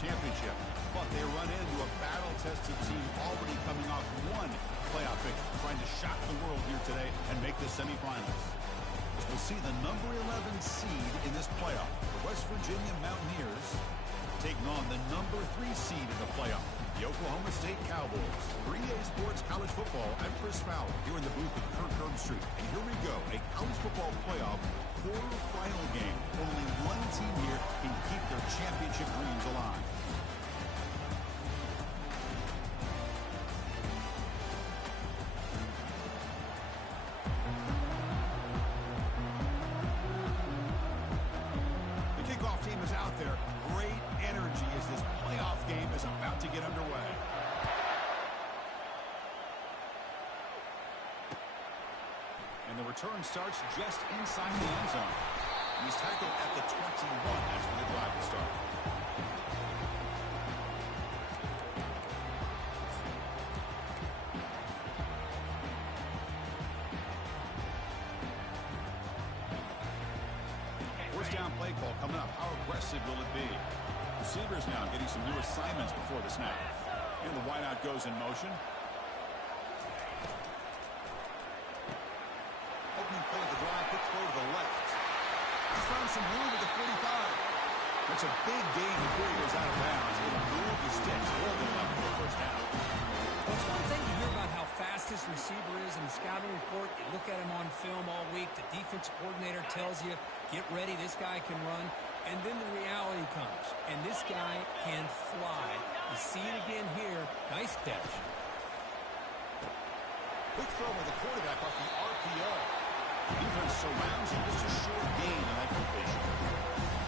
championship. But they run into a battle-tested team already coming off one playoff victory, trying to shock the world here today and make the semifinals. As we'll see the number 11 seed in this playoff, the West Virginia Mountaineers, taking on the number 3 seed in the playoff, the Oklahoma State Cowboys. 3A Sports College Football. I'm Chris Fowler here in the booth with Kirk Herbstreit. And here we go, a college football playoff quarterfinal game. Only one team here can keep their championship dreams alive. The kickoff team is out there. Great energy as this playoff game is about to get underway. And the return starts just inside the end zone. He's tackled at the 21. That's where the drive will start. First down play call coming up. How aggressive will it be? Receivers now getting some new assignments before the snap. And the wideout goes in motion. Opening play of the drive, quick throw to the left. He's found some room at the 45. That's a big gain before he goes out of bounds. It'll move the sticks more than enough for the first down. Well, it's one thing to hear about how fast this receiver is in the scouting report. You look at him on film all week. The defense coordinator tells you, get ready, this guy can run. And then the reality comes. And this guy can fly. You see it again here. Nice catch. Quick throw with the quarterback off the RPO. Defense surrounds him. Just a short gain in that location.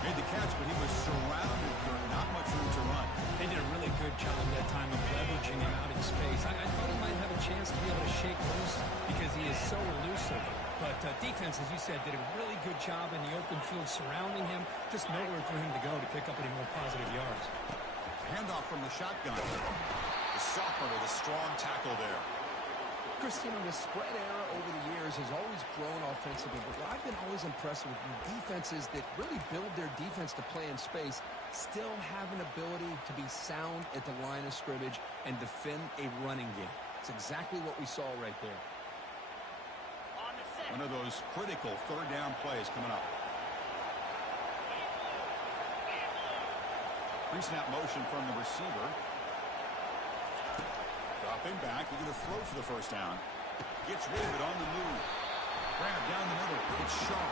Made the catch, but he was surrounded for not much room to run. They did a really good job that time of leveraging him out in space. I thought he might have a chance to be able to shake loose because he is so elusive. But defense, as you said, did a really good job in the open field surrounding him. Just nowhere for him to go to pick up any more positive yards. Handoff from the shotgun. The sophomore with a strong tackle there. Christina, the spread era over the years has always grown offensively, but what I've been always impressed with defenses that really build their defense to play in space still have an ability to be sound at the line of scrimmage and defend a running game. It's exactly what we saw right there. One of those critical third down plays coming up. Pre-snap motion from the receiver. Dropping back, looking to throw for the first down. Gets rid of it on the move. Grab down the middle. It's Shaw.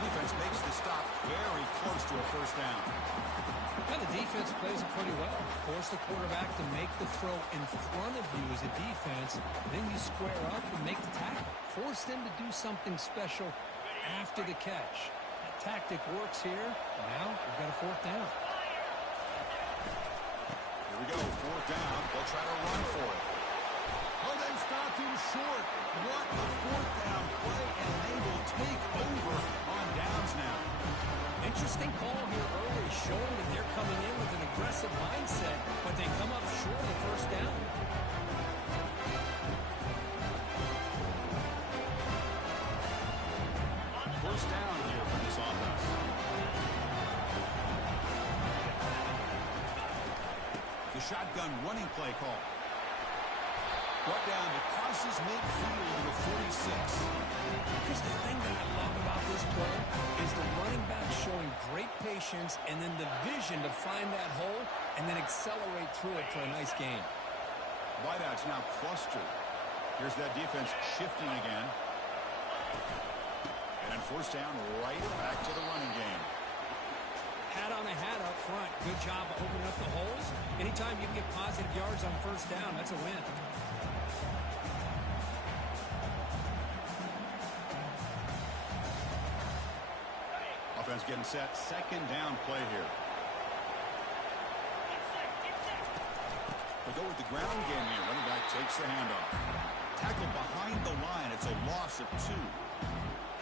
Defense makes the stop very close to a first down. And the defense plays it pretty well. Force the quarterback to make the throw in front of you as a defense. Then you square up and make the tackle. Force them to do something special after the catch. That tactic works here. Now we've got a fourth down. Here we go, fourth down. They'll try to run for it. Oh, they stopped him short. What a fourth down play, and they will take over on downs now. Interesting call here early, showing that they're coming in with an aggressive mindset, but they come up short of the first down. First down here for this offense. The shotgun running play call. Brought down to crosses midfield to the 46. Just the thing that I love about this play is the running back showing great patience and then the vision to find that hole and then accelerate through it for a nice gain. Wideouts now clustered. Here's that defense shifting again. And first down right back to the running game. Hat on a hat up front. Good job of opening up the holes. Anytime you can get positive yards on first down, that's a win. Offense getting set. Second down play here. They go with the ground game here. Running back takes the handoff. Tackle behind the line. It's a loss of 2.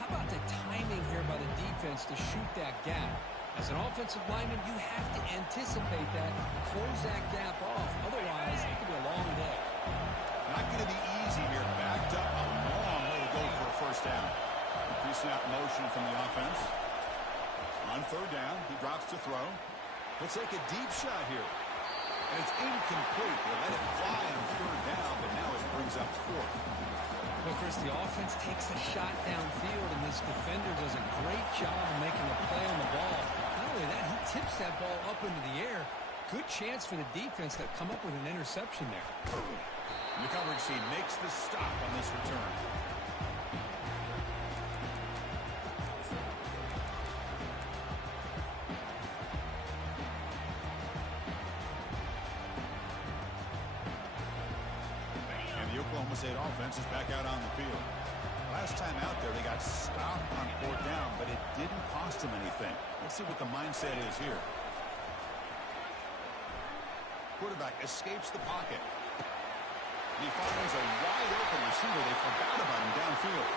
How about the timing here by the defense to shoot that gap? As an offensive lineman, you have to anticipate that, close that gap off. Otherwise, it could be a long day. Not going to be easy here. Backed up a long way to go for a first down. Pre-snap motion from the offense. On third down, he drops to throw. Let's take a deep shot here. And it's incomplete. They let it fly on third down, but now it brings up fourth. Well, Chris, the offense takes a shot downfield, and this defender does a great job of making a play on the ball. Not only that, he tips that ball up into the air. Good chance for the defense to come up with an interception there. And the coverage team makes the stop on this return. Oklahoma State offense is back out on the field. Last time out there, they got stopped on fourth down, but it didn't cost them anything. Let's see what the mindset is here. Quarterback escapes the pocket. And he finds a wide open receiver. They forgot about him downfield.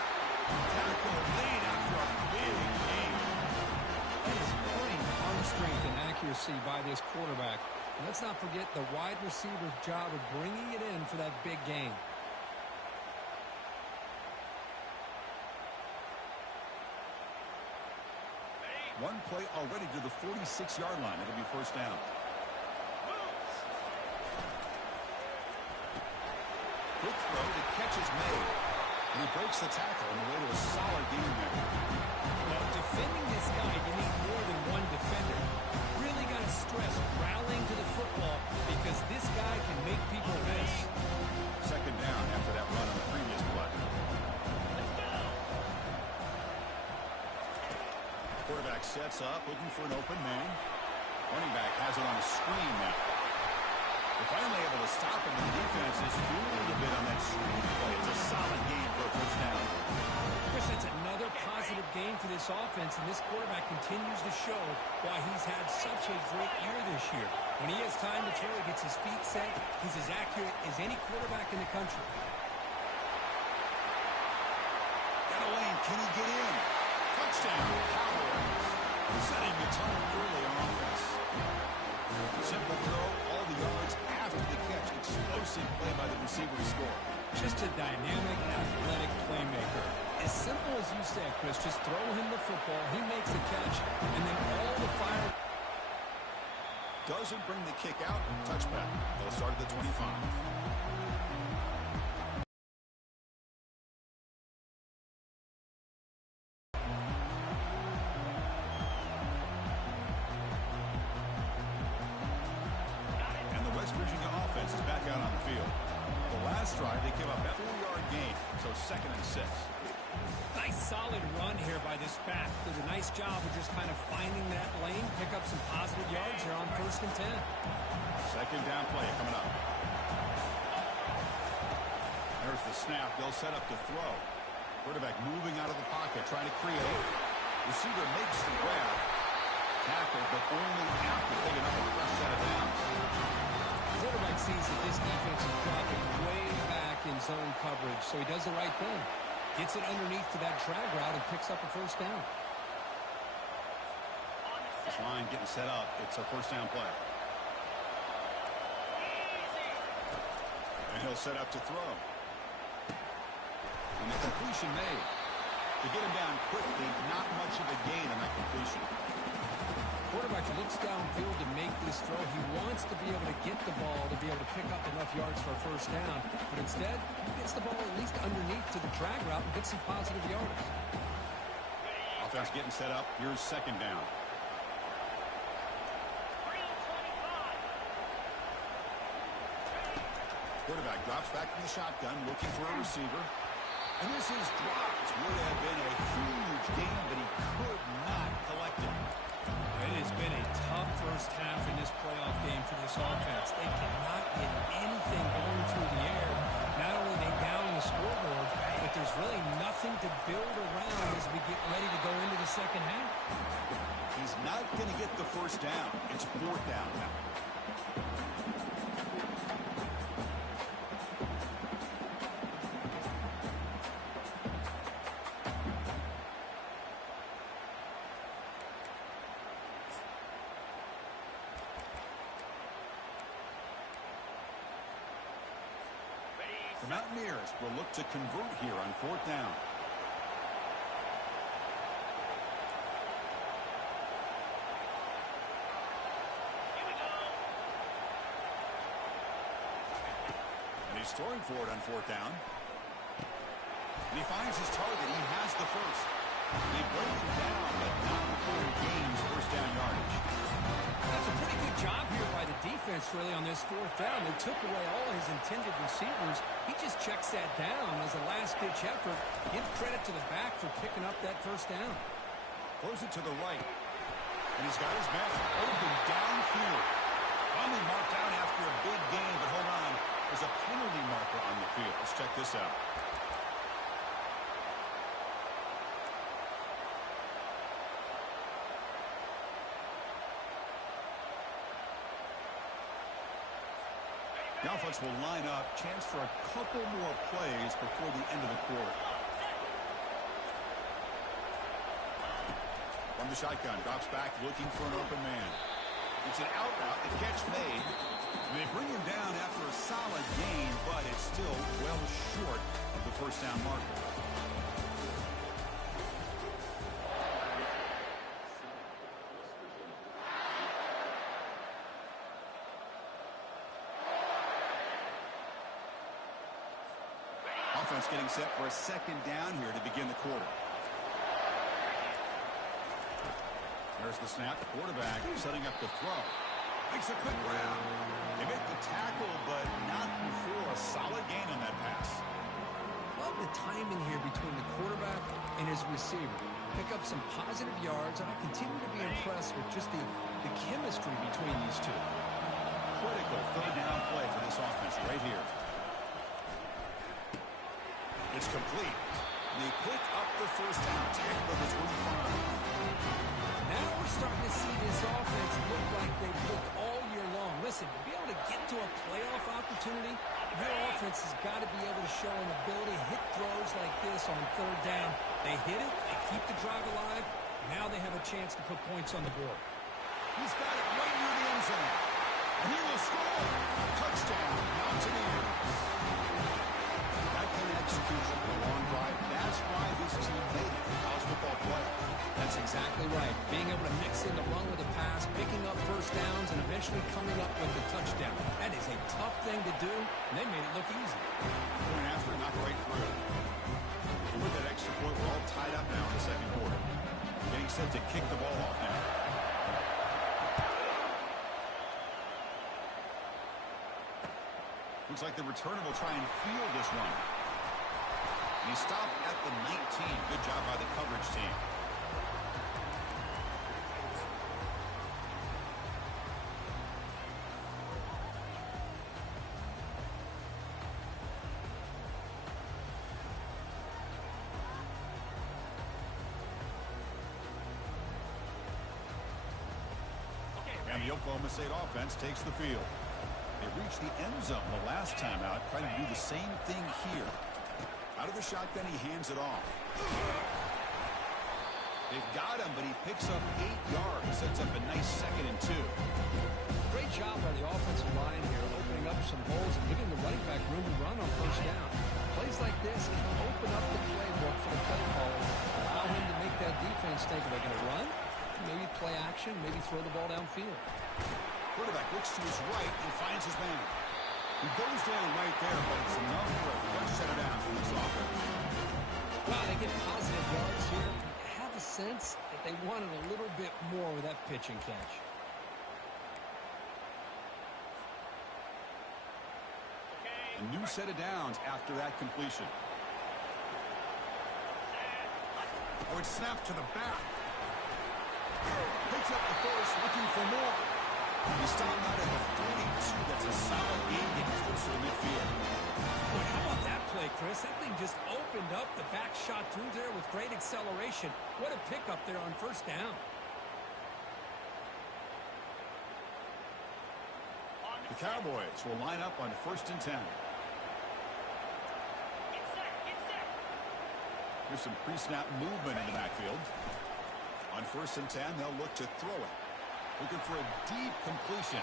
Tackle made after a big game. That is great arm strength and accuracy by this quarterback. And let's not forget the wide receiver's job of bringing it in for that big gain. One play already to the 46-yard line. It'll be first down. Quick throw. The catch is made. And he breaks the tackle on the way to a solid game there. Well, defending this guy, you need more than one defender. Really got to stress rallying to the football because this guy can make people miss. Second down after that run on the previous play. Quarterback sets up, looking for an open man. Running back has it on a screen now. They're finally able to stop him, and the defense is fooled a bit on that screen play. It's a solid game for a first down. Chris, it's another positive game for this offense, and this quarterback continues to show why he's had such a great year this year. When he has time to throw, he gets his feet set. He's as accurate as any quarterback in the country. Got a lane. Can he get in? Touchdown. Cowboys. Setting the tone early on offense. Simple throw. All the yards after the catch. Explosive play by the receiver to score. Just a dynamic, athletic playmaker. As simple as you said, Chris, just throw him the football, he makes the catch, and then all the fire. Doesn't bring the kick out. Touchback. They'll start at the 25. And the West Virginia offense is back out on the field. The last drive, they gave up that 4-yard gain, so 2nd and 6. Nice solid run here by this back. Did a nice job of just kind of finding that lane, pick up some positive yards here on 1st and 10. Second down play coming up. There's the snap. They'll set up to throw. Quarterback moving out of the pocket, trying to create. Receiver makes the grab. Tackle, but only after taking up a fresh set of downs. Quarterback sees that this defense is dropping way back in zone coverage, so he does the right thing. Gets it underneath to that drag route and picks up a first down. This line getting set up. It's a first down play. And he'll set up to throw. And the completion made. To get him down quickly, not much of a gain on that completion. Quarterback looks downfield to make this throw. He wants to be able to get the ball to be able to pick up enough yards for a first down. But instead, he gets the ball at least underneath to the drag route and gets some positive yards. Offense getting set up. Here's second down. Quarterback drops back from the shotgun, looking for a receiver. And this is dropped. Would have been a huge gain, but he could not collect it. It has been a tough first half in this playoff game for this offense. They cannot get anything going through the air. Not only are they down on the scoreboard, but there's really nothing to build around as we get ready to go into the second half. He's not going to get the first down. It's 4th down now. The Mountaineers will look to convert here on 4th down. he's throwing for it on fourth down. And he finds his target. He has the first. They bring him down, but not before he gains first down yardage. That's a pretty good job here by the defense, really, on this fourth down. They took away all his intended receivers. He just checks that down as a last-ditch effort. Give credit to the back for picking up that first down. Throws it to the right. And he's got his man open downfield. Finally marked out after a big gain, but hold on. There's a penalty marker on the field. Let's check this out. The offense will line up. Chance for a couple more plays before the end of the quarter. From the shotgun, drops back looking for an open man. It's an out route. The catch made. And they bring him down after a solid gain, but it's still well short of the first down marker. Offense getting set for a second down here to begin the quarter. There's the snap. Quarterback setting up the throw. Makes a quick round. They make the tackle, but not before a solid gain on that pass. Love the timing here between the quarterback and his receiver. Pick up some positive yards, and I continue to be impressed with just the chemistry between these two. Critical third down play for this offense right here. It's complete. They pick up the first down. Tackle the 25. Now we're starting to see this offense look like they've looked all year long. Listen, to be able to get to a playoff opportunity, your offense has got to be able to show an ability to hit throws like this on third down. They hit it, they keep the drive alive. Now they have a chance to put points on the board. He's got it right near the end zone. And he will score. Touchdown, Mountaineers. That kind of execution on a long drive, that's why this team made it in college football play. That's exactly right. Being able to mix in the run with a pass, picking up first downs, and eventually coming up with the touchdown. That is a tough thing to do, and they made it look easy. Going after it, not right through. And with that extra point, we're all tied up now in the second quarter. Getting set to kick the ball off now. Looks like the returner will try and field this one. And he stopped at the 19. Good job by the coverage team. And the Oklahoma State offense takes the field. They reached the end zone the last time out, trying to do the same thing here. Out of the shotgun, he hands it off. They've got him, but he picks up 8 yards, sets up a nice 2nd and 2. Great job by the offensive line here, opening up some holes and giving the running back room to run on first down. Plays like this can open up the playbook for the play caller, allow him to make that defense think, are they going to run? Maybe play action, maybe throw the ball downfield. Quarterback looks to his right and finds his man. He goes down right there, but it's enough for a fresh set of downs for this offense. Wow, they get positive yards here. I have a sense that they wanted a little bit more with that pitch and catch. A new set of downs after that completion. Oh, it's snapped to the back. Picks up the first, looking for more. He stopped out at the 42. That's a solid gain, getting closer to midfield. Boy, how about that play, Chris? That thing just opened up. The back shot through there with great acceleration. What a pickup there on first down. The Cowboys will line up on 1st and 10. Here's some pre-snap movement in the backfield. On 1st and 10, they'll look to throw it. Looking for a deep completion.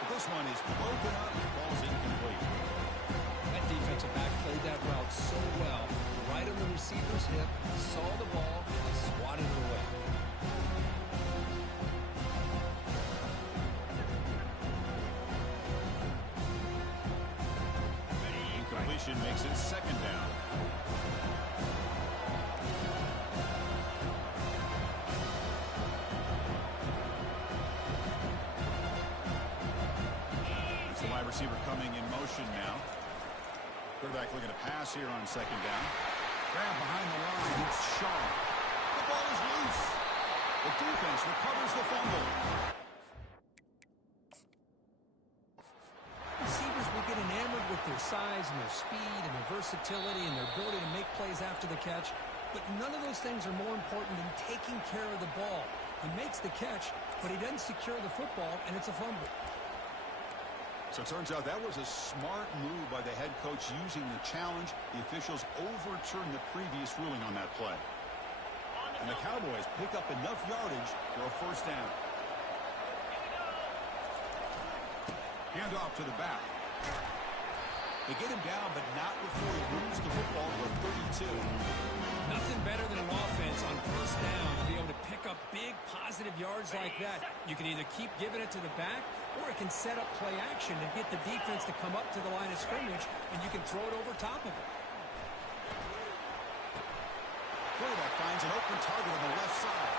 But this one is broken up and falls incomplete. That defensive back played that route so well. Right on the receiver's hip, saw the ball, and swatted it away. completion makes it second down. It's the wide receiver coming in motion now. Quarterback looking to pass here on second down. Grab behind the line. It's sharp. The ball is loose. The defense recovers the fumble. Receivers will get enamored with their size and their speed and their versatility and their ability to make plays after the catch. But none of those things are more important than taking care of the ball. He makes the catch, but he doesn't secure the football, and it's a fumble. So it turns out that was a smart move by the head coach using the challenge. The officials overturned the previous ruling on that play. And the Cowboys pick up enough yardage for a first down. Hand off to the back. They get him down, but not before he moves the football to a 32. Nothing better than an offense on first down to be able to pick up big positive yards like that. You can either keep giving it to the back, or it can set up play action and get the defense to come up to the line of scrimmage, and you can throw it over top of it. Quarterback finds an open target on the left side.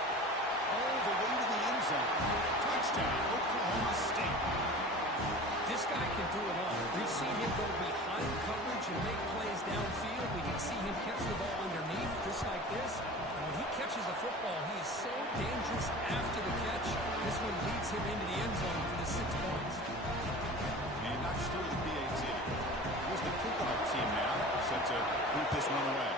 All the way to the end zone. Touchdown, Oklahoma State. This guy can do it all. We've seen him go behind coverage and make plays downfield. We can see him catch the ball underneath just like this. And when he catches the football, he is so dangerous after the catch. This one leads him into the end zone for the 6 points. And knocks through the PAT. Here's the kickoff team now, set to boot this one away.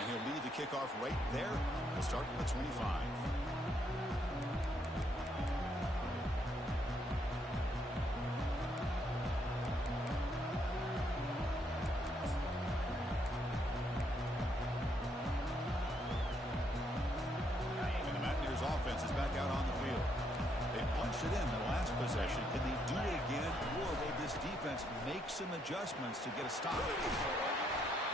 And he'll lead the kickoff right there. He'll start at the 25. Offense is back out on the field. They punched it in the last possession. Can they do it again, or will this defense make some adjustments to get a stop?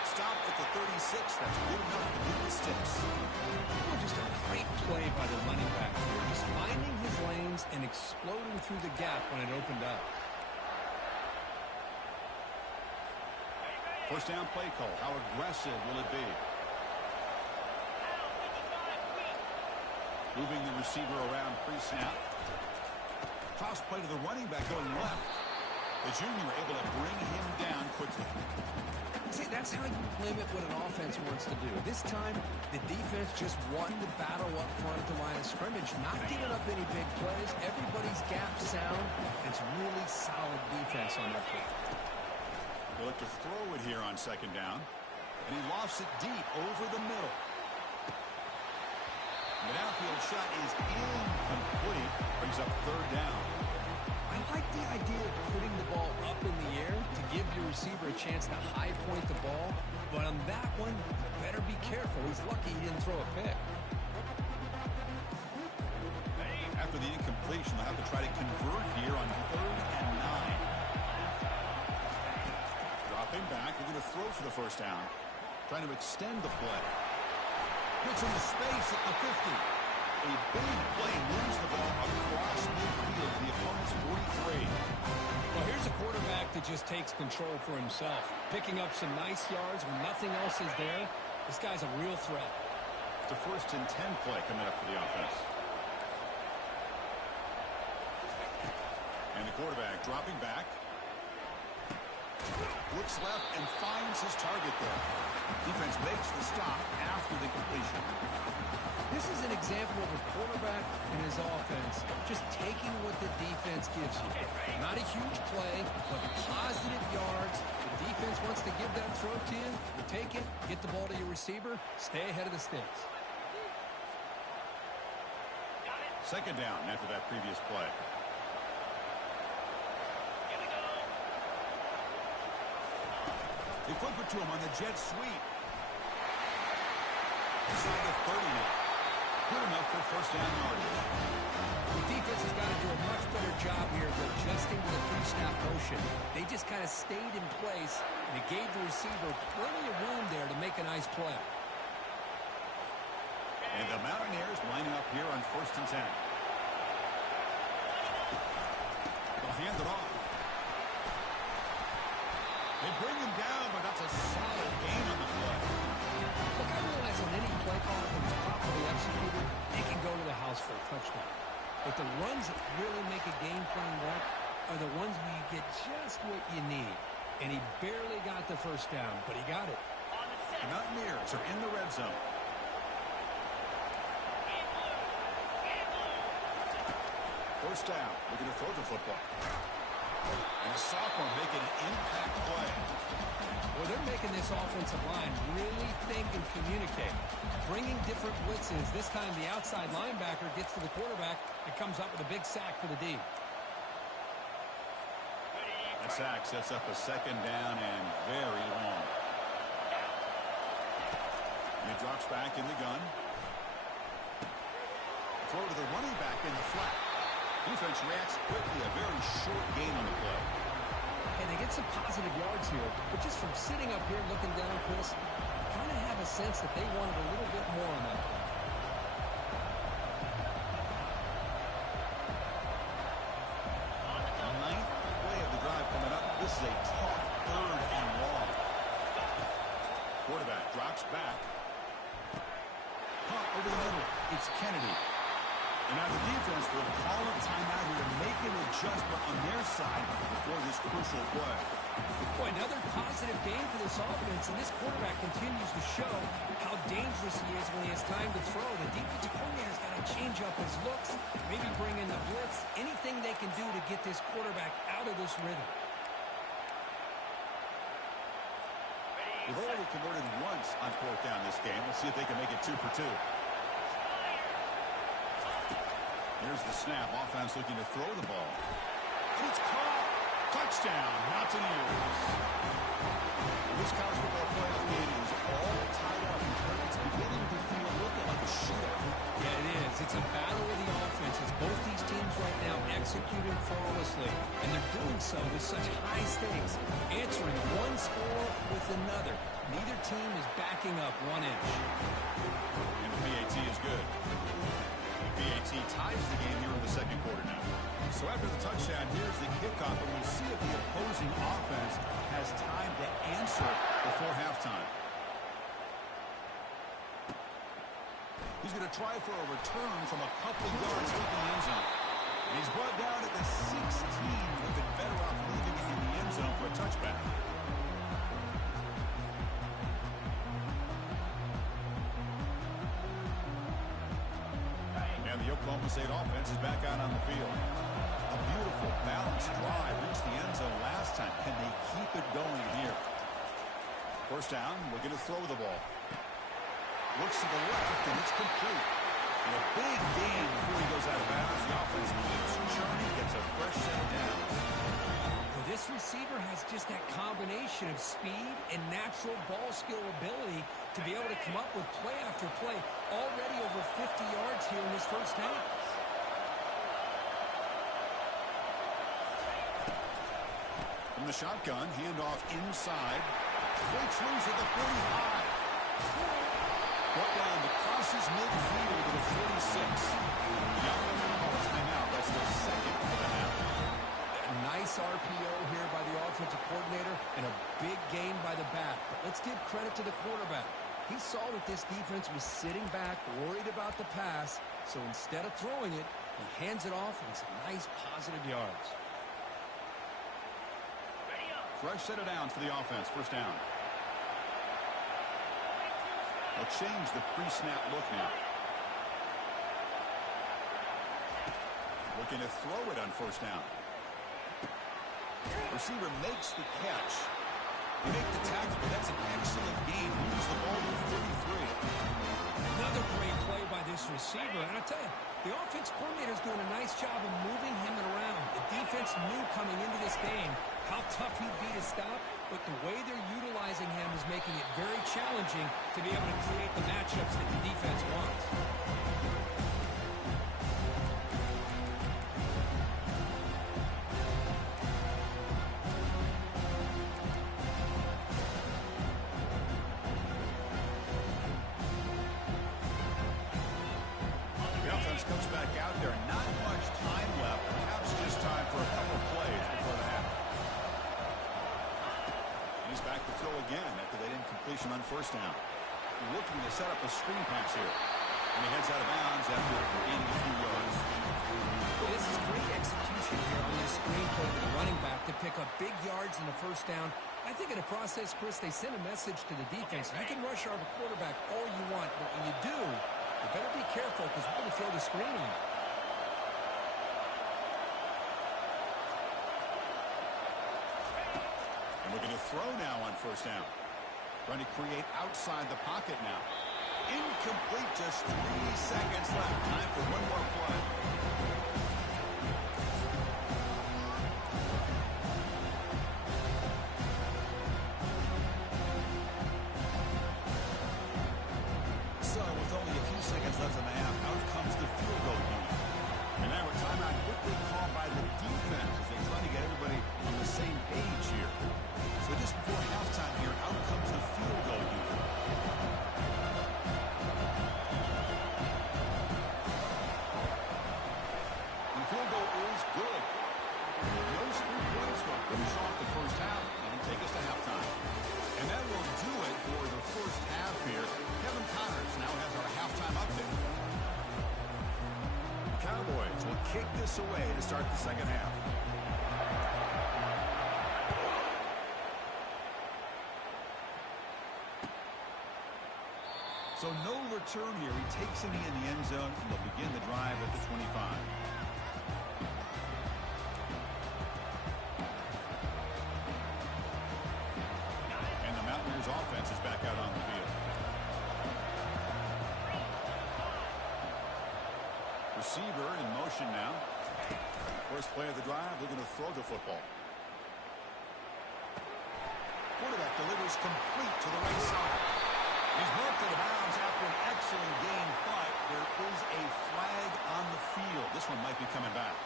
Stop at the 36. That's good enough to beat the sticks. Oh, just a great play by the running back here. Just finding his lanes and exploding through the gap when it opened up. First down play call. How aggressive will it be? Moving the receiver around pre-snap. Toss play to the running back going left. The junior able to bring him down quickly. See, that's how you limit what an offense wants to do. This time, the defense just won the battle up front at the line of scrimmage, not giving up any big plays. Everybody's gap sound. It's really solid defense on that play. They'll look to throw it here on second down. And he lofts it deep over the middle. The downfield shot is incomplete. Brings up third down. I like the idea of putting the ball up in the air to give your receiver a chance to high point the ball. But on that one, you better be careful. He's lucky he didn't throw a pick. After the incompletion, they'll have to try to convert here on 3rd and 9. Dropping back. They're going to throw for the first down. Trying to extend the play. Puts into space at the 50. A big play moves the ball across midfield to the opponent's 43. Well, here's a quarterback that just takes control for himself. Picking up some nice yards when nothing else is there. This guy's a real threat. It's a 1st and 10 play coming up for the offense. And the quarterback dropping back. Looks left and finds his target there. Defense makes the stop after the completion. This is an example of a quarterback and his offense just taking what the defense gives you. Not a huge play, but positive yards. The defense wants to give that throw to you. You take it, get the ball to your receiver, stay ahead of the sticks. Second down after that previous play. They flip it to him on the jet sweep. Inside the 30 now. Good enough for first down yardage. The defense has got to do a much better job here of adjusting to the pre-snap motion. They just kind of stayed in place, and it gave the receiver plenty of room there to make a nice play. And the Mountaineers lining up here on 1st and 10. They'll But the runs that really make a game plan work are the ones where you get just what you need. And he barely got the first down, but he got it. The Mountaineers are in the red zone. First down, looking to throw the football. And a sophomore making an impact play. Well, they're making this offensive line really think and communicate. Bringing different blitzes. This time the outside linebacker gets to the quarterback and comes up with a big sack for the D. That sack sets up a second down and very long. And he drops back in the gun. Throw to the running back in the flat. Defense reacts quickly. A very short gain on the play. And they get some positive yards here, but just from sitting up here looking down, Chris, I kind of have a sense that they wanted a little bit more on that play. Ninth play of the drive coming up. This is a tough third and long. Quarterback drops back. Punt over the middle. It's Kennedy. And now the defense will call a timeout here to make an adjustment on their side for this crucial play. Boy, another positive game for this offense, and this quarterback continues to show how dangerous he is when he has time to throw. The defensive coordinator's got to change up his looks, maybe bring in the blitz, anything they can do to get this quarterback out of this rhythm. They've already converted once on fourth down this game. Let's see if they can make it 2 for 2. Here's the snap. Offense looking to throw the ball. And it's caught. Touchdown, Mountaineers. This college football playoff game is all tied up. It's beginning to feel a little bit like a shootout. Yeah, it is. It's a battle of the offenses. Both these teams right now executing flawlessly, and they're doing so with such high stakes, answering one score with another. Neither team is backing up 1 inch. And the PAT is good. PAT ties the game here in the second quarter now. So after the touchdown, here's the kickoff, and we'll see if the opposing offense has time to answer before halftime. He's going to try for a return from a couple yards deep in the end zone. And he's brought down at the 16, but been better off leaving it in the end zone for a touchback. The Oklahoma State offense is back out on the field. A beautiful, balanced drive. Reached the end zone last time. Can they keep it going here? First down, looking to throw the ball. Looks to the left, and it's complete. And a big gain before he goes out of bounds. The offense keeps churning, gets a fresh set of downs. Well, this receiver has just that combination of speed and natural ball skill ability to be able to come up with play after play. Already over 50 yards here in this first half. From the shotgun, handoff inside. Breaks loose at the 45. Brought down to crosses midfield to the 46. The offense will call a timeout. That's their second for the half. A nice RPO here by the offensive coordinator and a big gain by the back. But let's give credit to the quarterback. He saw that this defense was sitting back, worried about the pass, so instead of throwing it, he hands it off with some nice positive yards. Fresh set of downs for the offense. First down. They'll change the pre-snap look now. Looking to throw it on first down. Receiver makes the catch. They make the tackle, but that's an excellent gain. Moves the ball to 33. Another great play by this receiver. And I'll tell you, the offense coordinator is doing a nice job of moving him around. The defense knew coming into this game how tough he'd be to stop, but the way they're utilizing him is making it very challenging to be able to create the matchups that the defense wants. Comes back out there. Not much time left. Perhaps just time for a couple plays before the half. He's back to throw again after that incompletion on first down. Looking to set up a screen pass here. And he heads out of bounds after gaining a few yards. screen play to the running back to pick up big yards in the first down. I think in the process, Chris, they send a message to the defense. You can rush our quarterback all you want, but when you do, you better be careful because we're going to throw the screen on you. And we're going to throw now on first down. Trying to create outside the pocket now. Incomplete, just 3 seconds left. Time for one more play. So with only a few seconds left in the half, out comes the field goal unit. And now a timeout quickly called by the defense as they try to get everybody on the same page here. So just before halftime here, out comes the field goal unit. And the field goal is good. Those 3 points will finish off the first half and take us to halftime. And that will do it for the first half here. Kevin Connors now has our halftime update. Cowboys will kick this away to start the second half. So no return here. He takes it in the end zone, and they'll begin the drive at the 25. And the Mountaineers offense is back out on the field. Receiver in motion now. First play of the drive, they're going to throw the football. Quarterback delivers complete to the right side. He's moved to the bounds after an excellent gain, but there is a flag on the field. This one might be coming back.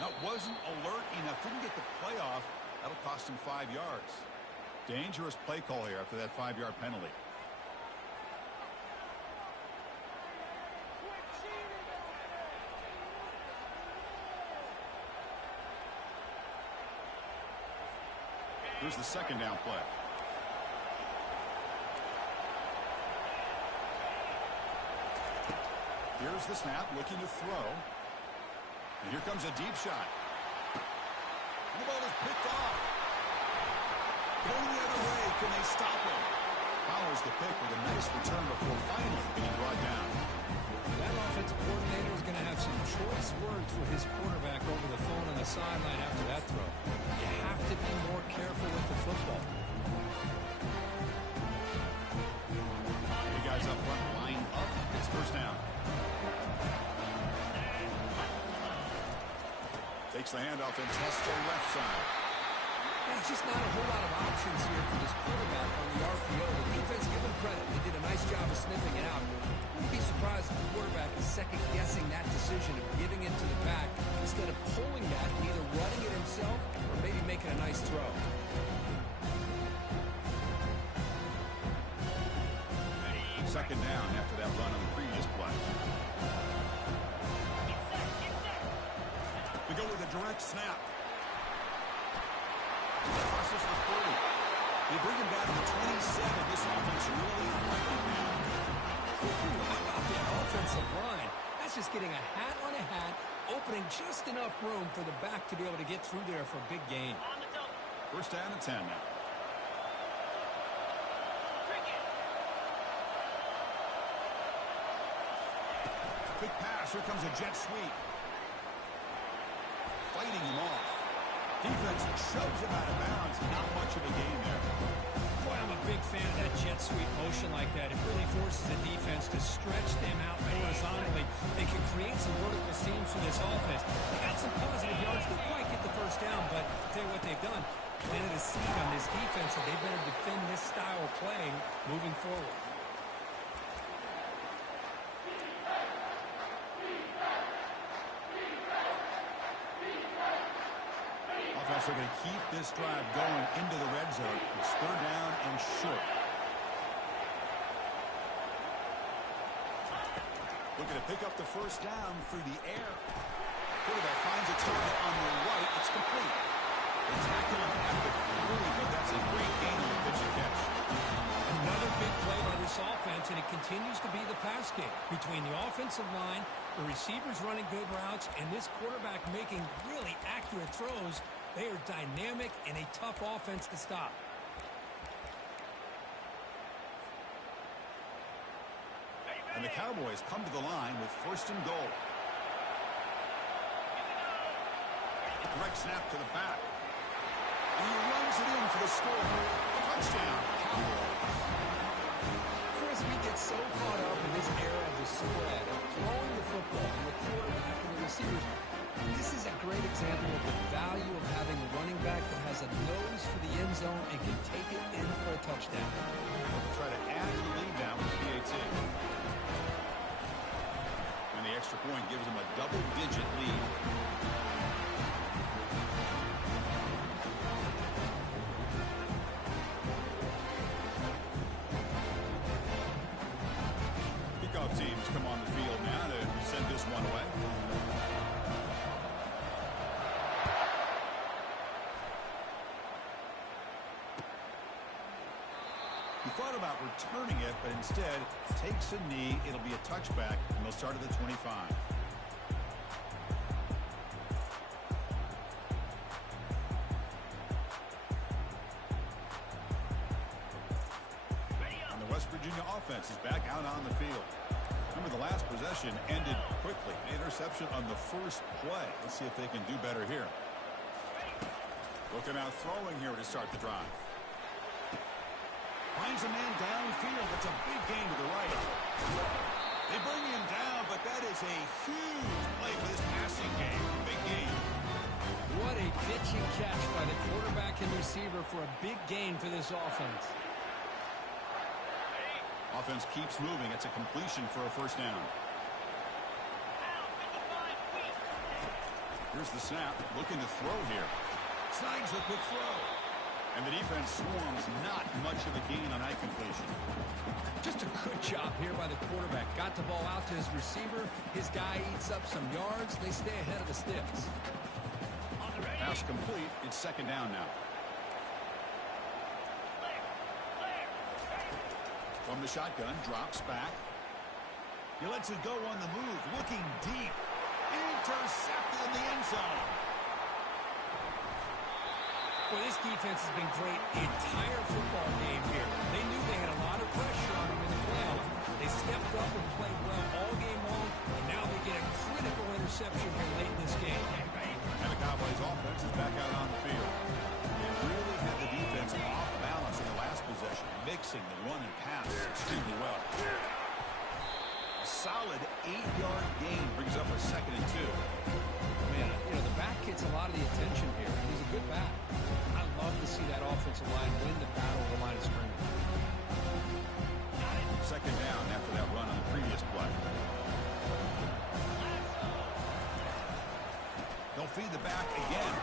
That wasn't alert enough. Didn't get the play off. That'll cost him 5 yards. Dangerous play call here after that 5-yard penalty. Here's the second down play. Here's the snap, looking to throw. And here comes a deep shot. And the ball is picked off. Going the other way, can they stop him? Follows the pick with a nice return before finally being brought down. That offensive coordinator is going to have some choice words for his quarterback over the phone on the sideline after that throw. You have to be more careful with the football. The guys up front line up. It's first down. Takes the handoff and tests the left side. There's just not a whole lot of options here for this quarterback on the RPO. The defense, give them credit. They did a nice job of sniffing it out. Wouldn't be surprised if the quarterback is second-guessing that decision of giving it to the back instead of pulling that, either running it himself or maybe making a nice throw. Second down after that run on the previous play. They go with a direct snap. Crosses the 40. They bring him down to the 27. This offense really fighting now. How about that offensive line? That's just getting a hat on a hat, opening just enough room for the back to be able to get through there for a big gain. First down and 10 now. Quick pass. Here comes a jet sweep. Fighting him off. Defense shoves him out of bounds. Not much of a gain there. Boy, I'm a big fan of that jet sweep motion like that. It really forces the defense to stretch them out horizontally. They can create some vertical seams for this offense. They got some positive yards. Didn't quite get the first down, but I'll tell you what they've done. Planted a seed on this defense, and they better defend this style of playing moving forward. Offense are going to keep this drive going into the red zone. It's third down and short. Looking to pick up the first down through the air. Quarterback finds a target on the right. It's complete. The tackle at the 3, but that's a great gain on the pitch and catch. Another big play by this offense, and it continues to be the pass game between the offensive line, the receivers running good routes, and this quarterback making really accurate throws. They are dynamic and a tough offense to stop. And the Cowboys come to the line with first and goal. Direct snap to the back. And he runs it in for the score. Touchdown, Cowboys. Chris, we get so caught up in this era of the spread, of throwing the football and the quarterback and the receivers. This is a great example of the value of having a running back that has a nose for the end zone and can take it in for a touchdown. We'll try to add to the lead now with PAT. And the extra point gives them a double-digit lead. Kickoff teams come on the field now to send this one away. He thought about returning it, but instead takes a knee. It'll be a touchback, and they'll start at the 25. And the West Virginia offense is back out on the field. Remember, the last possession ended quickly. An interception on the first play. Let's see if they can do better here. Looking out throwing here to start the drive. Finds a man downfield. That's a big gain to the right. They bring him down, but that is a huge play for this passing game. Big gain. What a pitch and catch by the quarterback and receiver for a big gain for this offense. Offense keeps moving. It's a completion for a first down. Here's the snap. Looking to throw here. Snags a quick throw. And the defense swarms. Not much of a gain on that completion. Just a good job here by the quarterback. Got the ball out to his receiver. His guy eats up some yards. They stay ahead of the sticks. Pass complete. It's second down now. From the shotgun, drops back. He lets it go on the move. Looking deep. Intercepted in the end zone. Well, this defense has been great the entire football game here. They knew they had a lot of pressure on them in the playoffs. They stepped up and played well all game long, and now they get a critical interception here late in this game. And the Cowboys offense is back out on the field. They really had the defense off balance in the last possession, mixing the run and pass extremely well. A solid 8-yard gain brings up a second and 2. Man, you know, the back gets a lot of the attention here. He's a good back. I love to see that offensive line win the battle of the line of scrimmage. Second down after that run on the previous play. They'll feed the back again.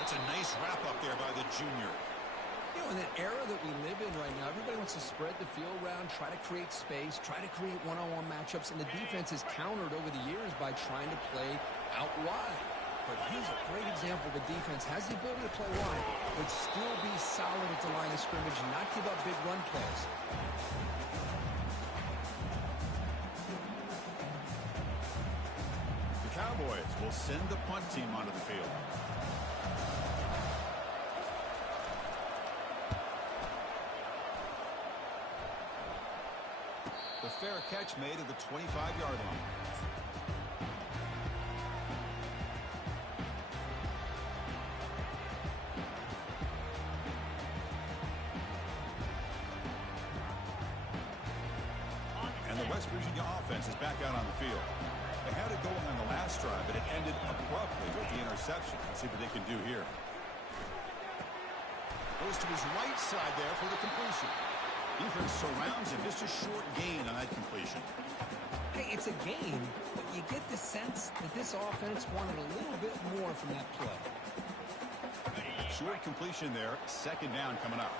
That's a nice wrap up there by the junior. You know, in that era that we live in right now, everybody wants to spread the field around, try to create space, try to create one-on-one matchups, and the defense is countered over the years by trying to play out wide. But here's a great example. The defense has the ability to play wide, but still be solid at the line of scrimmage and not give up big run plays. The Cowboys will send the punt team onto the field. The fair catch made at the 25-yard line. And the West Virginia offense is back out on the field. They had it going on the last drive, but it ended abruptly with the interception. Let's see what they can do here. Goes to his right side there for the completion. Defense surrounds him. Just a short gain on that completion. Hey, it's a game, but you get the sense that this offense wanted a little bit more from that play. Short completion there. Second down coming up.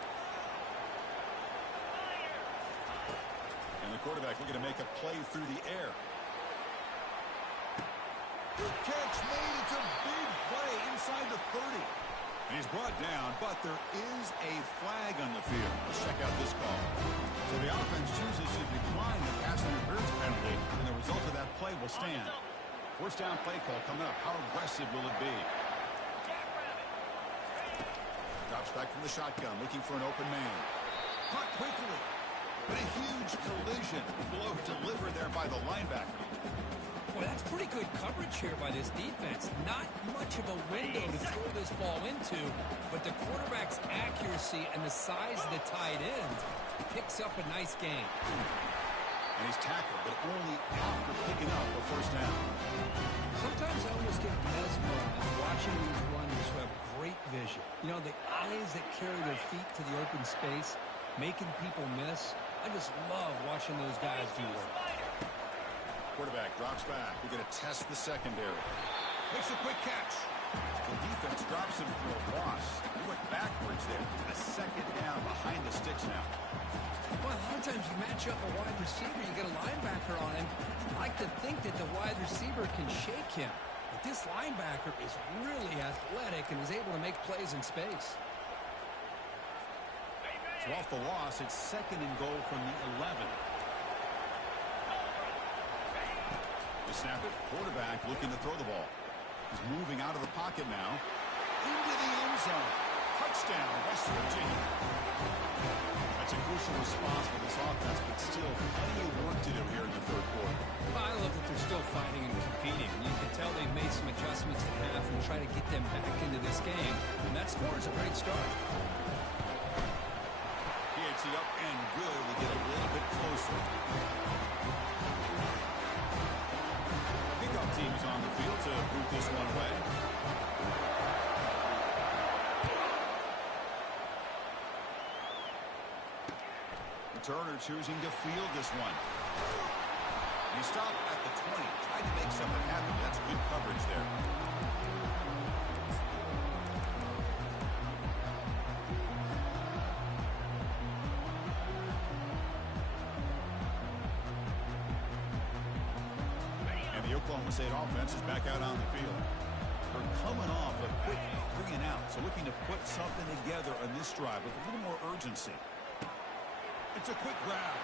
And the quarterback looking to make a play through the air. Good catch made. It's a big play inside the 30. And he's brought down, but there is a flag on the field. Let's check out this call. So the offense chooses to decline the pass interference penalty, and the result of that play will stand. First down play call coming up. How aggressive will it be? Drops back from the shotgun, looking for an open man. Caught quickly. But a huge collision. Blow delivered there by the linebacker. Well, that's pretty good coverage here by this defense. Not much of a window to throw this ball into, but the quarterback's accuracy and the size of the tight end picks up a nice gain. And he's tackled, but only after picking up a first down. Sometimes I almost get mesmerized watching these runners who have great vision. You know, the eyes that carry their feet to the open space, making people miss. I just love watching those guys do work. Quarterback drops back. We're going to test the secondary. Makes a quick catch. The defense drops him for a loss. He went backwards there. A second down behind the sticks now. Well, a lot of times you match up a wide receiver, you get a linebacker on him. I like to think that the wide receiver can shake him. But this linebacker is really athletic and is able to make plays in space. So off the loss, it's second and goal from the 11. The snap it. Quarterback looking to throw the ball. He's moving out of the pocket now. Into the end zone. Touchdown, West Virginia. That's a crucial response for this offense, but still plenty of work to do here in the third quarter. I love that they're still fighting and competing. You can tell they've made some adjustments at half and try to get them back into this game. And that score is a great start. PAT up and good. We get a little bit closer. Kickoff team is on the field to boot this one away. Turner choosing to field this one. He stopped at the 20. Tried to make something happen. That's good coverage there. And the Oklahoma State offense is back out on the field. They're coming off a quick 3 and out, so looking to put something together on this drive with a little more urgency. It's a quick grab.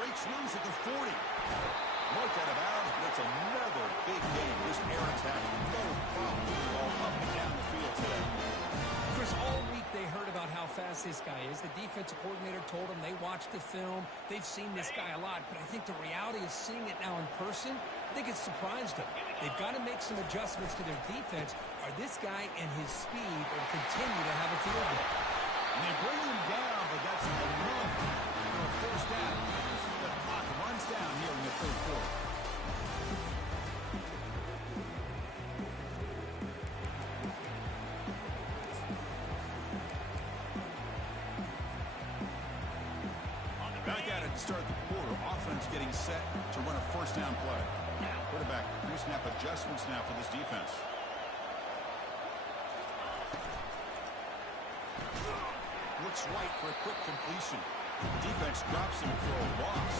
Breaks loose at the 40. Marked out of bounds, but it's another big game. This air attack, no problem. All up and down the field today. Chris, all week they heard about how fast this guy is. The defensive coordinator told them they watched the film. They've seen this guy a lot, but I think the reality is seeing it now in person, I think it's surprised them. They've got to make some adjustments to their defense, or this guy and his speed will continue to have a field day. And they bring him down, but that's enough for a first down. The clock runs down here in the third quarter. Back at it to start the quarter. Offense getting set to run a first down play. Quarterback pre-snap adjustments now for this defense. Looks right for a quick completion. Defense drops him for a loss.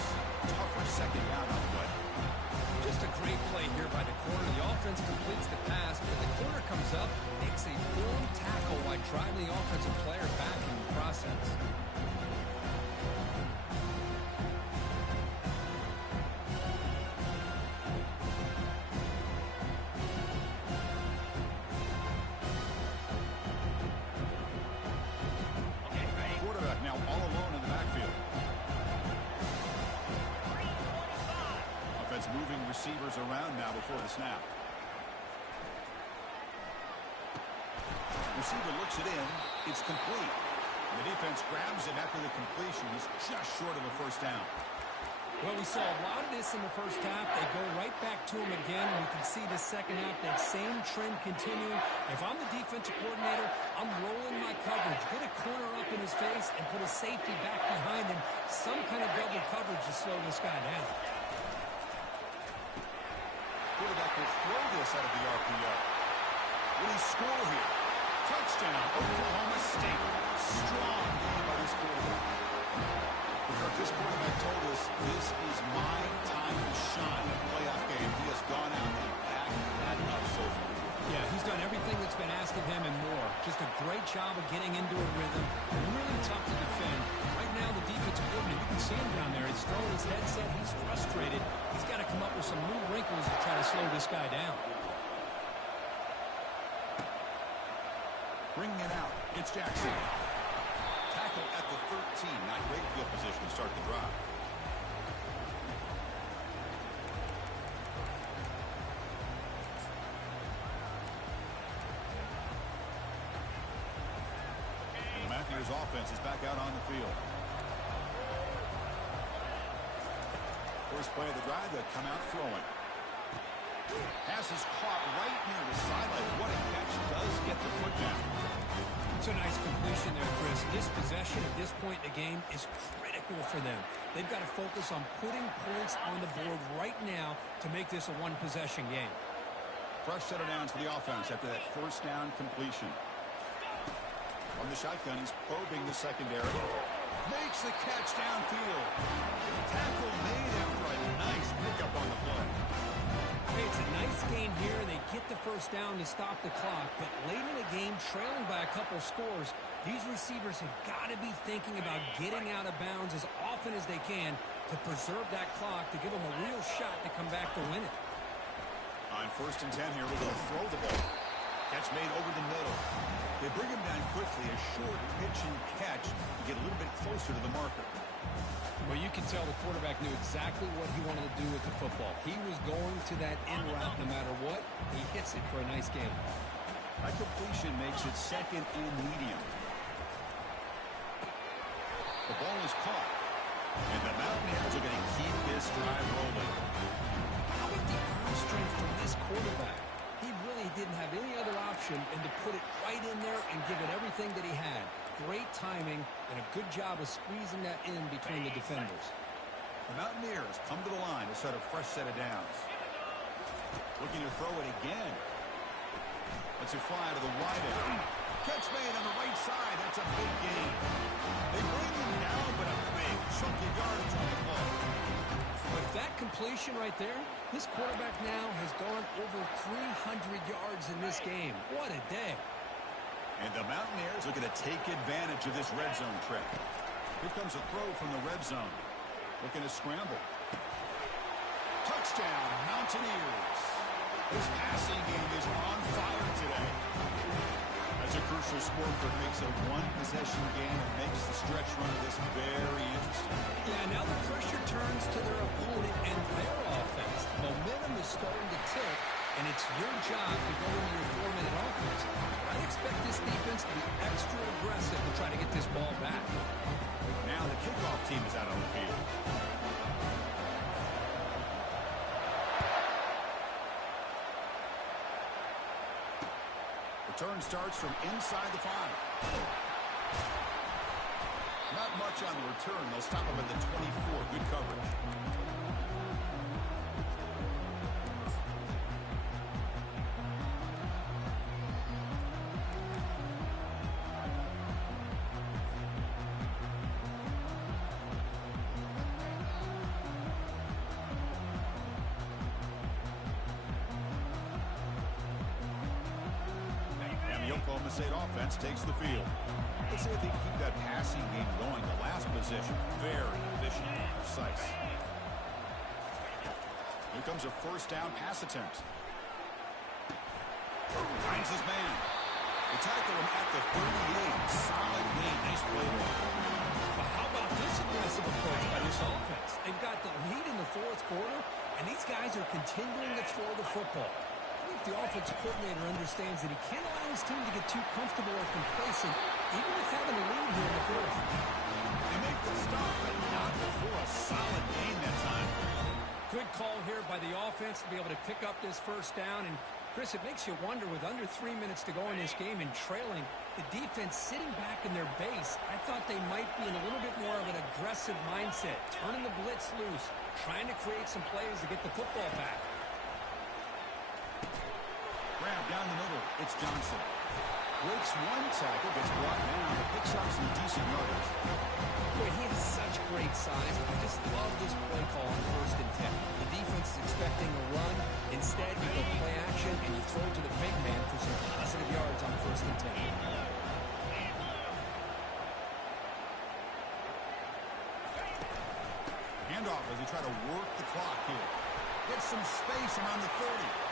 Tougher second down on the way. Just a great play here by the corner. The offense completes the pass, but the corner comes up, makes a firm tackle while driving the offensive player back in the process. Moving receivers around now before the snap. Receiver looks it in. It's complete. The defense grabs him after the completion. He's just short of a first down. Well, we saw a lot of this in the first half. They go right back to him again. We can see the second half, that same trend continuing. If I'm the defensive coordinator, I'm rolling my coverage. Get a corner up in his face and put a safety back behind him. Some kind of double coverage to slow this guy down. Quarterback will throw this out of the RPO. Will he score here? Touchdown, Oklahoma State. Strong game by this quarterback. Because this quarterback told us this Bringing it out. It's Jackson. Tackle at the 13. Not great field position to start the drive. Matthew's offense is back out on the field. First play of the drive, they come out throwing. Pass is caught right near the sideline. What a catch. Does get the foot down. It's a nice completion there, Chris. This possession at this point in the game is critical for them. They've got to focus on putting points on the board right now to make this a one-possession game. Fresh set of downs for the offense after that first down completion. On the shotgun, he's probing the secondary. Makes the catch downfield. Tackle made after a nice pickup on the play. Hey, it's a nice game here. They get the first down to stop the clock, but late in the game, trailing by a couple scores, these receivers have got to be thinking about getting out of bounds as often as they can to preserve that clock to give them a real shot to come back to win it. On 1st and 10 here, we're going to throw the ball. Catch made over the middle. They bring him down quickly, a short pitch and catch to get a little bit closer to the marker. Well, you can tell the quarterback knew exactly what he wanted to do with the football. He was going to that in route no matter what. He hits it for a nice game. That completion makes it 2nd and medium. The ball is caught. And the Mountaineers are going to keep this drive rolling. How about the arm strength from this quarterback? He really didn't have any other option than to put it right in there and give it everything that he had. Great timing and a good job of squeezing that in between the defenders. The Mountaineers come to the line to set a fresh set of downs. Looking to throw it again. Let's it fly to the wide end. Catch made on the right side. That's a big gain. They bring him down, but a big chunk of yardage on the play. With that completion right there, this quarterback now has gone over 300 yards in this game. What a day. And the Mountaineers are going to take advantage of this red zone trip. Here comes a throw from the red zone. Looking to scramble. Touchdown, Mountaineers. This passing game is on fire today. That's a crucial score that makes a one-possession game and makes the stretch run of this very interesting. Yeah, now the pressure turns to their opponent and their offense. Momentum is starting to tilt, and it's your job to go into your 4-minute offense. I expect this defense to be extra aggressive to try to get this ball back. Now the kickoff team is out on the field. Return starts from inside the 5. Not much on the return. They'll stop him at the 24. Good coverage. Oklahoma State offense takes the field. Let's see if they can keep that passing game going. The last possession, very efficient and precise. Here comes a first down pass attempt. Finds his man. They tackle him at the 38. Solid gain. Nice play there. But how about this aggressive approach by this offense? They've got the lead in the 4th quarter, and these guys are continuing to throw the football. I think the offensive coordinator understands that he can't allow his team to get too comfortable or complacent, even with having a lead here in the 4th. They make the stop, but not before a solid gain that time. Good call here by the offense to be able to pick up this first down. And, Chris, it makes you wonder, with under 3 minutes to go in this game and trailing, the defense sitting back in their base, I thought they might be in a little bit more of an aggressive mindset, turning the blitz loose, trying to create some plays to get the football back. Grab down the middle. It's Johnson. Breaks one tackle, gets brought down, but picks up some decent yardage. Boy, he has such great size. I just love this play call on 1st and 10. The defense is expecting a run. Instead, you go play action, and you throw to the big man for some positive yards on 1st and 10. Handoff as he try to work the clock here. Gets some space around the 30.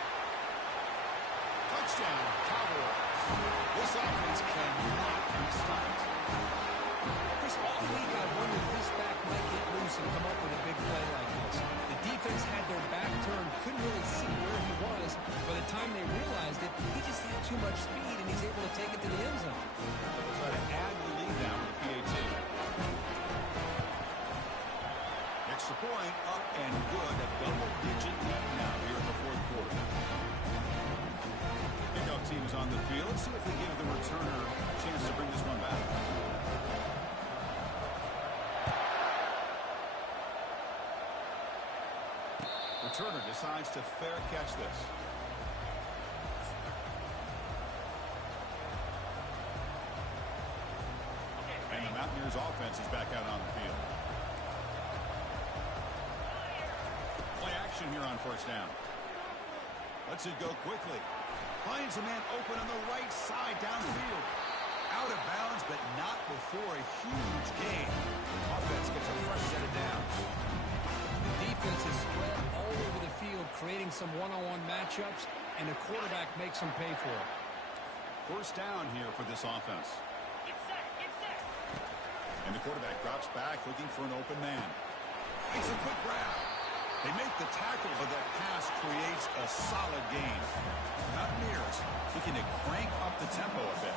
Touchdown, Cowboys. This offense cannot be stopped. Chris, all week I wondered if this back might get loose and come up with a big play like this. The defense had their back turned, couldn't really see where he was. By the time they realized it, he just had too much speed, and he's able to take it to the end zone. They'll try to add the lead now with the PAT. Extra point, up and good. A double-digit lead now here in the fourth quarter. Kickoff team's on the field. Let's see if they give the returner a chance to bring this one back. Returner decides to fair catch this. And the Mountaineers offense is back out on the field. Play action here on first down. Lets it go quickly. Finds a man open on the right side downfield. Out of bounds, but not before a huge gain. Offense gets a fresh set of downs. The defense is spread all over the field, creating some one-on-one matchups, and the quarterback makes them pay for it. First down here for this offense. And the quarterback drops back, looking for an open man. Makes a quick grab. They make the tackle, but that pass creates a solid gain. Mountaineers looking to crank up the tempo a bit.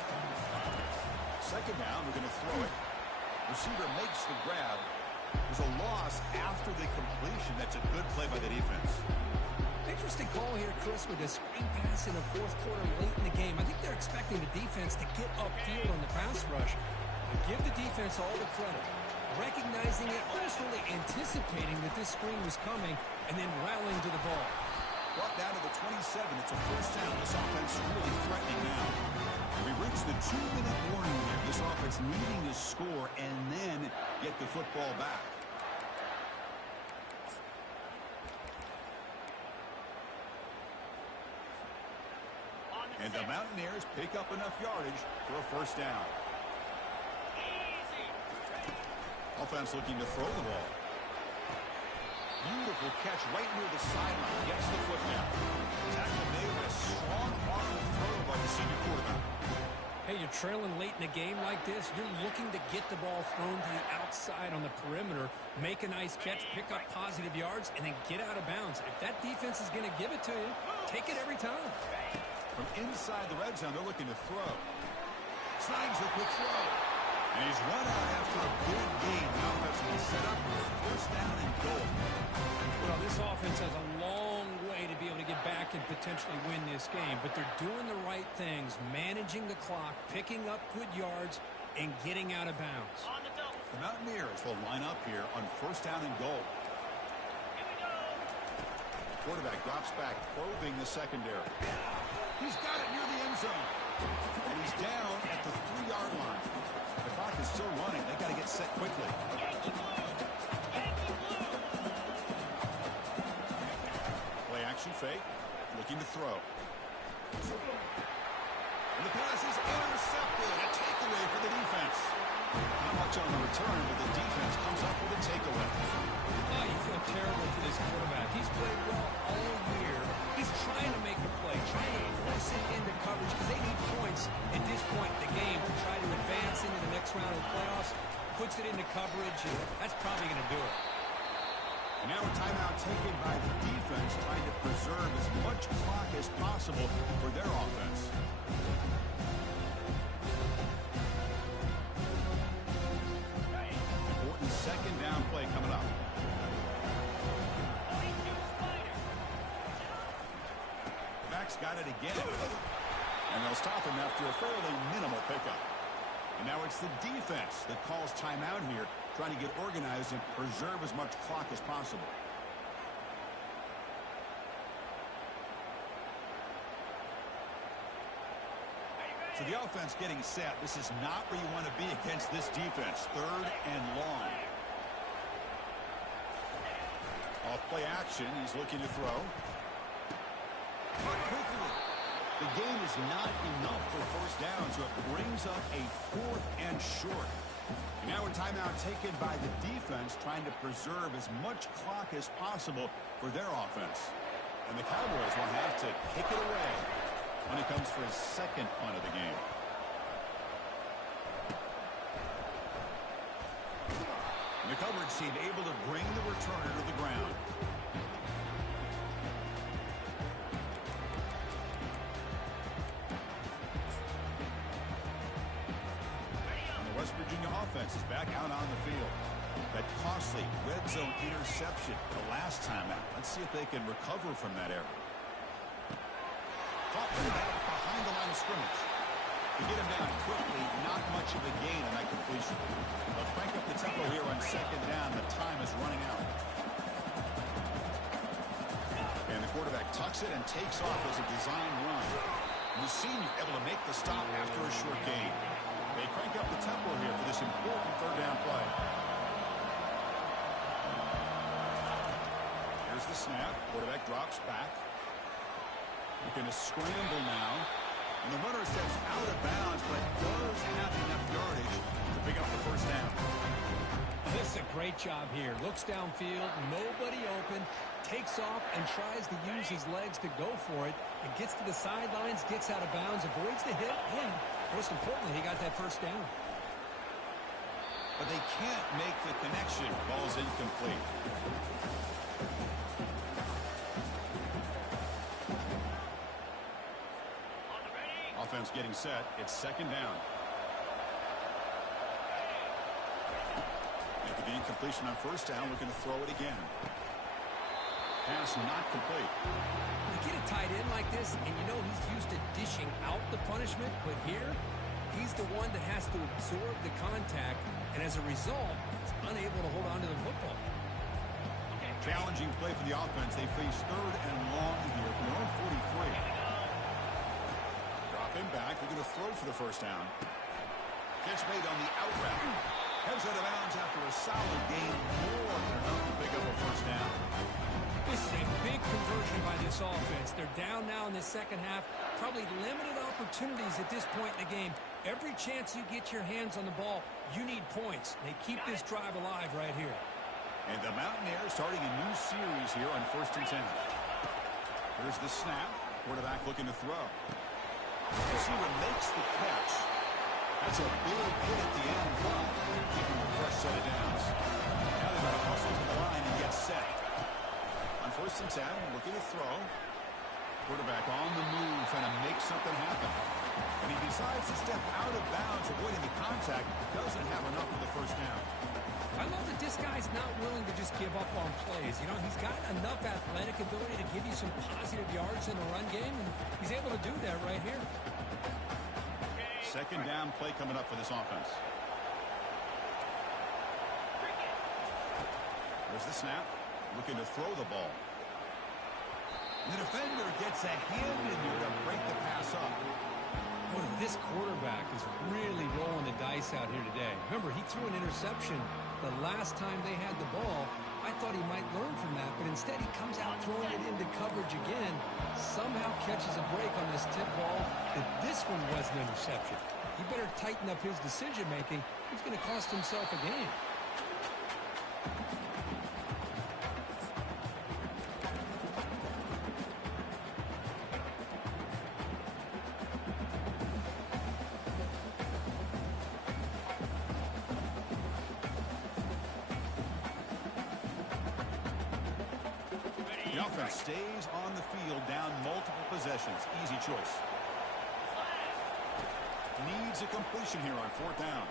Second down, we're going to throw it. Receiver makes the grab. There's a loss after the completion. That's a good play by the defense. Interesting call here, Chris, with a screen pass in the fourth quarter late in the game. I think they're expecting the defense to get upfield on the pass rush. I give the defense all the credit, recognizing it, almost really anticipating that this screen was coming, and then rallying to the ball. Brought down to the 27. It's a first down. This offense really threatening now. We reached the 2-minute warning here. This offense needing to score and then get the football back. And the Mountaineers pick up enough yardage for a first down. Offense looking to throw the ball. Beautiful catch right near the sideline. Gets the foot down. Tackle made with a strong arm throw by the senior quarterback. Hey, you're trailing late in a game like this. You're looking to get the ball thrown to the outside on the perimeter, make a nice catch, pick up positive yards, and then get out of bounds. If that defense is going to give it to you, take it every time. From inside the red zone, they're looking to throw. Slides the quick throw. And he's run out after a big gain. The offense will be set up for first down and goal. Well, this offense has a long way to be able to get back and potentially win this game, but they're doing the right things, managing the clock, picking up good yards, and getting out of bounds. The Mountaineers will line up here on first down and goal. Quarterback drops back, probing the secondary. He's got it near the end zone. And he's down at the 3-yard line. The clock is still running. They got to get set quickly. Play action fake. Looking to throw. And the pass is intercepted. A takeaway for the defense. Not much on the return, but the defense comes up with a takeaway. Oh, you feel terrible for this quarterback. He's played well all year. He's trying to make a play, trying to force it into coverage because they need points at this point in the game to try to advance into the next round of the playoffs. Puts it into coverage, and that's probably going to do it. And now a timeout taken by the defense, trying to preserve as much clock as possible for their offense. Important second down play coming up. Back's got it again. And they'll stop him after a fairly minimal pickup. And now it's the defense that calls timeout here, trying to get organized and preserve as much clock as possible. So the offense getting set. This is not where you want to be against this defense. Third and long. Off play action. He's looking to throw. But quickly. The game is not enough for first down, so it brings up a 4th and short. And now a timeout taken by the defense, trying to preserve as much clock as possible for their offense. And the Cowboys will have to kick it away. when he comes for his second punt of the game. The coverage team able to bring the returner to the ground. And the West Virginia offense is back out on the field. That costly red zone interception the last time out. Let's see if they can recover from that error. Caught behind the line of scrimmage. To get him down quickly, not much of a gain on that completion. They'll crank up the tempo here on second down. The time is running out. And the quarterback tucks it and takes off as a design run. The senior able to make the stop after a short gain. They crank up the tempo here for this important third down play. Here's the snap. Quarterback drops back. Looking to scramble now. And the runner steps out of bounds, but does have enough yardage to pick up the first down. This is a great job here. Looks downfield, nobody open, takes off and tries to use his legs to go for it. It gets to the sidelines, gets out of bounds, avoids the hit, and most importantly, he got that first down. But they can't make the connection. Ball's incomplete. Offense getting set. It's second down. Making the incompletion on first down. Looking to throw it again. Pass not complete. You get a tight end like this, and you know he's used to dishing out the punishment, but here, he's the one that has to absorb the contact, and as a result, he's unable to hold on to the football. Challenging play for the offense. They face third and long here from their own 43. Him back. They're going to throw for the first down. Catch made on the out route. Heads out of bounds after a solid gain. More than enough to pick up a first down. This is a big conversion by this offense. They're down now in the second half. Probably limited opportunities at this point in the game. Every chance you get your hands on the ball, you need points. They keep this drive alive right here. And the Mountaineers starting a new series here on 1st and 10. Here's the snap. Quarterback looking to throw. Receiver makes the catch. That's a big hit at the end. Keeping a fresh set of downs. Now they're going to hustle to the line and get set. On 1st and 10, looking to throw. Quarterback on the move, trying to make something happen. And he decides to step out of bounds, avoiding the contact. Doesn't have enough for the first down. I love that this guy's not willing to just give up on plays. You know, he's got enough athletic ability to give you some positive yards in the run game, and he's able to do that right here. Second down play coming up for this offense. There's the snap. Looking to throw the ball. The defender gets a hand in there to break the pass up. Boy, this quarterback is really rolling the dice out here today. Remember, he threw an interception the last time they had the ball. I thought he might learn from that, but instead he comes out throwing it into coverage again. Somehow catches a break on this tip ball that this one was an interception. He better tighten up his decision-making. He's going to cost himself a game. Stays on the field, down multiple possessions. Easy choice. Needs a completion here on 4th down.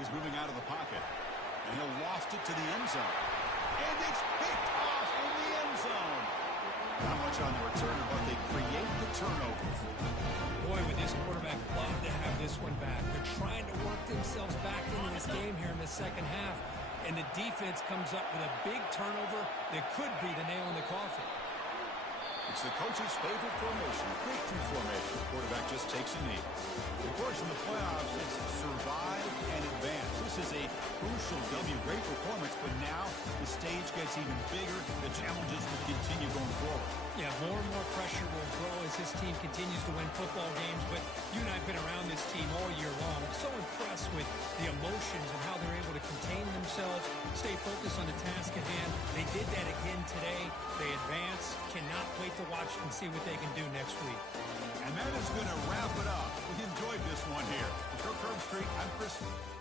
He's moving out of the pocket. And he'll loft it to the end zone. And it's picked off in the end zone. Not much on the return, but they create the turnover. Boy, would this quarterback love to have this one back. They're trying to work themselves back into this game here in the second half. And the defense comes up with a big turnover that could be the nail in the coffin. It's the coach's favorite formation, breakthrough formation. The quarterback just takes a knee. Of course, in the playoffs, it's survive and advance. This is a crucial W. Great performance, but now the stage gets even bigger. The challenges will continue going forward. Yeah, more and more pressure will grow as this team continues to win football games, but you and I have been around this team all year long. I'm so impressed with the emotions and how they're able to contain themselves, stay focused on the task at hand. They did that again today. They advance. Cannot wait to watch and see what they can do next week. And that is going to wrap it up. We enjoyed this one here. For Kirk Herbstreit, I'm Chris.